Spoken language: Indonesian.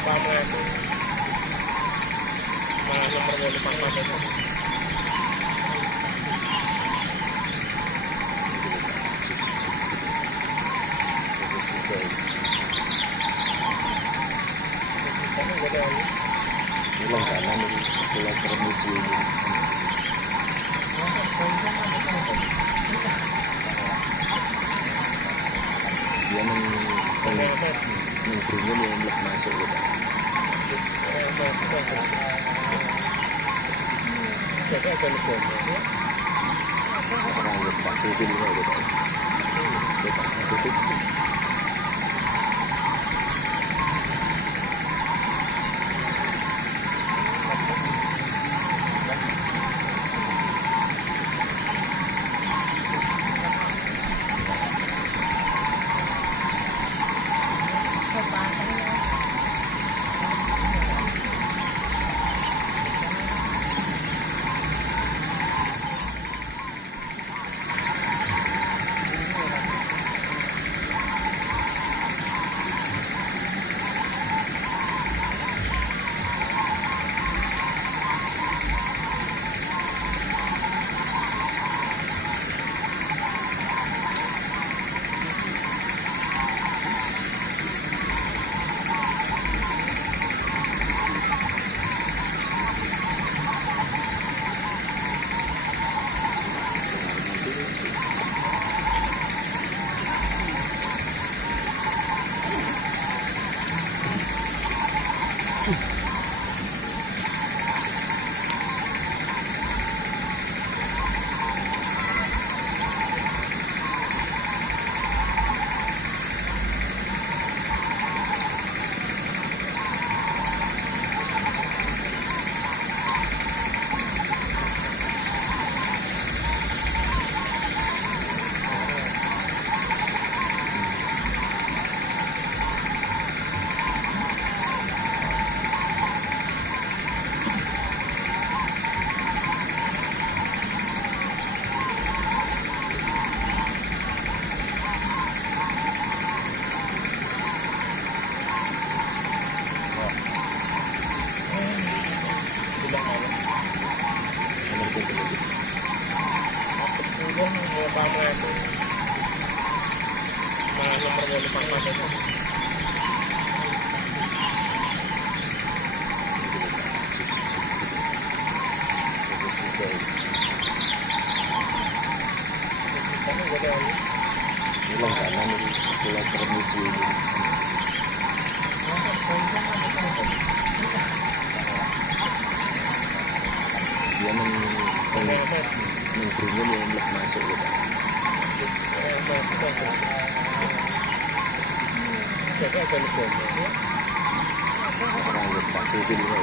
apa itu. Malah nomornya gak ada lagi Pulang kanan ini, pulang termenuju ini. Dia mengkerungan yang belum masuk gitu. Orang yang tak tutup ini gitu. Sepuluh berapa itu malah nomornya lupa ada lagi Pulang kanan ini, ini. Dia meng mengkerungan yang belum masuk gitu. Yang tak tutup